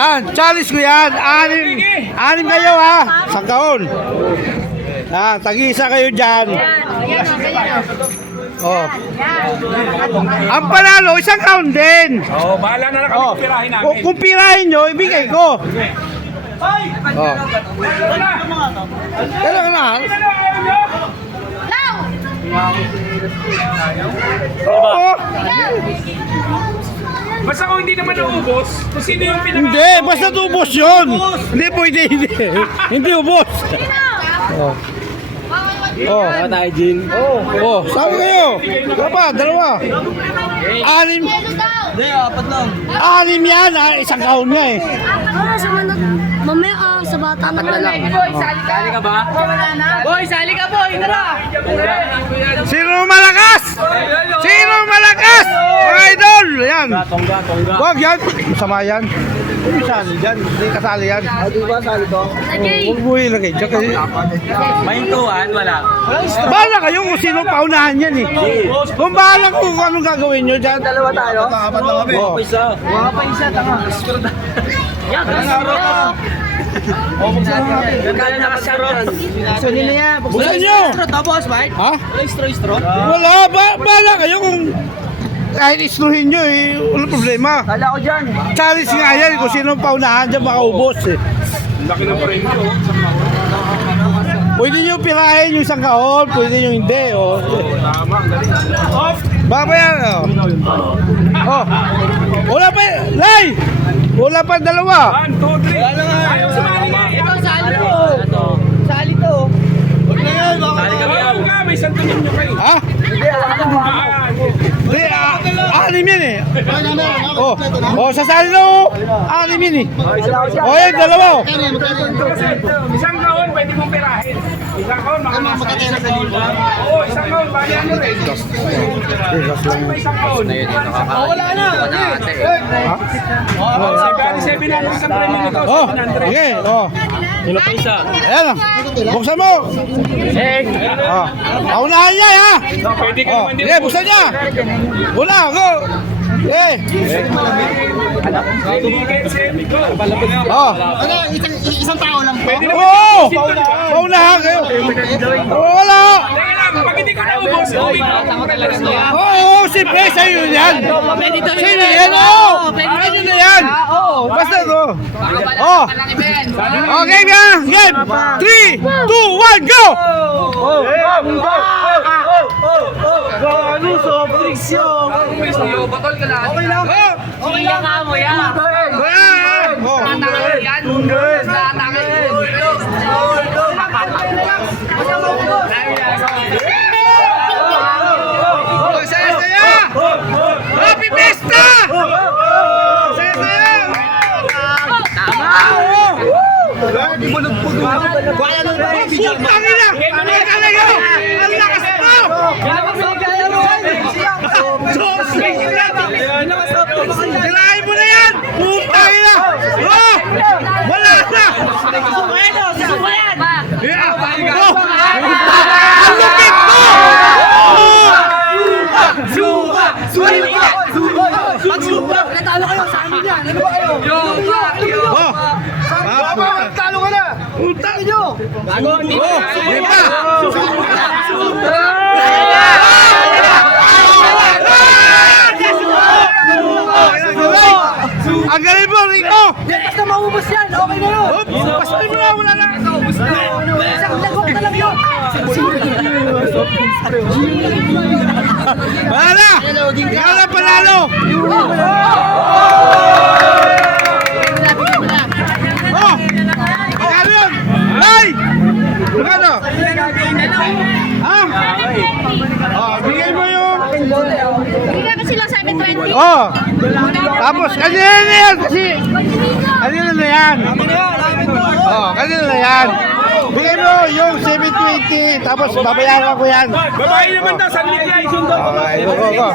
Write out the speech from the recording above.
Yan, challenge ko yan. Anim kayo ha. Isang kaon. Yan, tag-isa kayo dyan. Oh. Ang panalo, isang kaon din. Oh, bahala na lang kami pirahin namin. Kung pirahin nyo, ibigay ko. Oh. Kailangan na. Oo. Basta kung hindi naman naubos, kung sino yung pinaka... Hindi, basta ubos yun. Hindi pwede, hindi. Hindi ubos. Oh. Oh. Tayo, Jin. Oh, sabi kayo. Dalawa. Anim. Hindi, apat lang. Anim yan. Isang kaon nga eh. Sa manok. Mamaya sa bata na lang. Sali ka ba? Boy, sali ka, boy! Tara! Sino malakas? Sino malakas? Mga idol. Yan. Tongga. Wag yan. Masama yan. Hindi sali yan. Hindi kasali yan. Di ba, sali ko? Huwag mo ilagay dyan kasi... Mahintuan, wala. Bahala kayo kung sino paunahan yan eh. Kung bahala kung anong gagawin nyo dyan. Dalawa tayo? Apat lang kami. Wala pa isa, tama. Kaya nakasarot. Sunin na yan. Buksan nyo. Tapos, Mike? Ha? Istro. Wala. Bahala kayo kung... Kahit isluhin nyo eh. Wala problema. Kala ko dyan. Challenge nga yan kung sino paunahan dyan makaubos eh. Laki ng premyo. Pwede nyo pirahin yung isang kahon, pwede nyo hindi. Oh. Tama, ang galing. Baba yan. Oh. Oh. Wala pa. Lay! Wala pa dalawa. 1, 2, 3. Ayaw sumali nga. Ito, sali to. Sali to. Sali ka, may santunin nyo kayo. Ha? Hindi, anim yan eh. Oh, sasali na oh. Anim yan eh. Oh, yan, dalawa oh. Isang kaon, pwede mong pirahin. Isang kaon, makakasali sa liba. Oo, isang kaon, bali ano rin. Isang kaon. Wala na. Oo, 700 isang premyo nito. Oh, 700. sige. Oh. Sino pa isa? Ayan oh. Buksan mo. Oh. Paunahan niya ha. Pwede ka Oh, naman din. sige, buksan niya. Wala, go. Eh. Oh. Isang tao lang. Pwede naman Oo. din. Paunahan kayo. Wala. Teka lang, pag hindi ka naubos, uwi ka talaga niya. Oo, siyempre, sa'yo yan. Sino yan? Oo. Sa'yo na yan. Basta to. Oh. Okay ka. Game. 3, 2, 1, go! Ano sa friksyon? Batol ka lang. Okay lang. Siya nga mo yan. Oh. Saya-saya! Happy Fiesta! Saya-saya! Putang ina! Teka lang yun! Ang lakas mo! Silahin mo na yan! Putang ina! Oh! Wala na! Yeah! Oh! Ang lupit mo! Natalo kayo sa amin yan. Ano ba kayo? Oh! Talo ka na. Putang Nyo. Gago. Oh! Di pa! Ang galing mo, Rico! Basta maubos yan. Okay na yun. Oops! Pasoy mo na! Wala na! Isang lagok na lang yun. Wala na! Ikaw na panalo! Oh! Magkano yun? Ay! Magkano? Ha? Oh, bigay mo yung... Hindi kasi lang 720. Oh! Tapos, kanina na yan kasi... Kanina na yan. Oh, kanina na yan. Bigay mo yung 720, tapos babayaran ko yan. Babae naman daw, 1,000 isundo. Okay, go.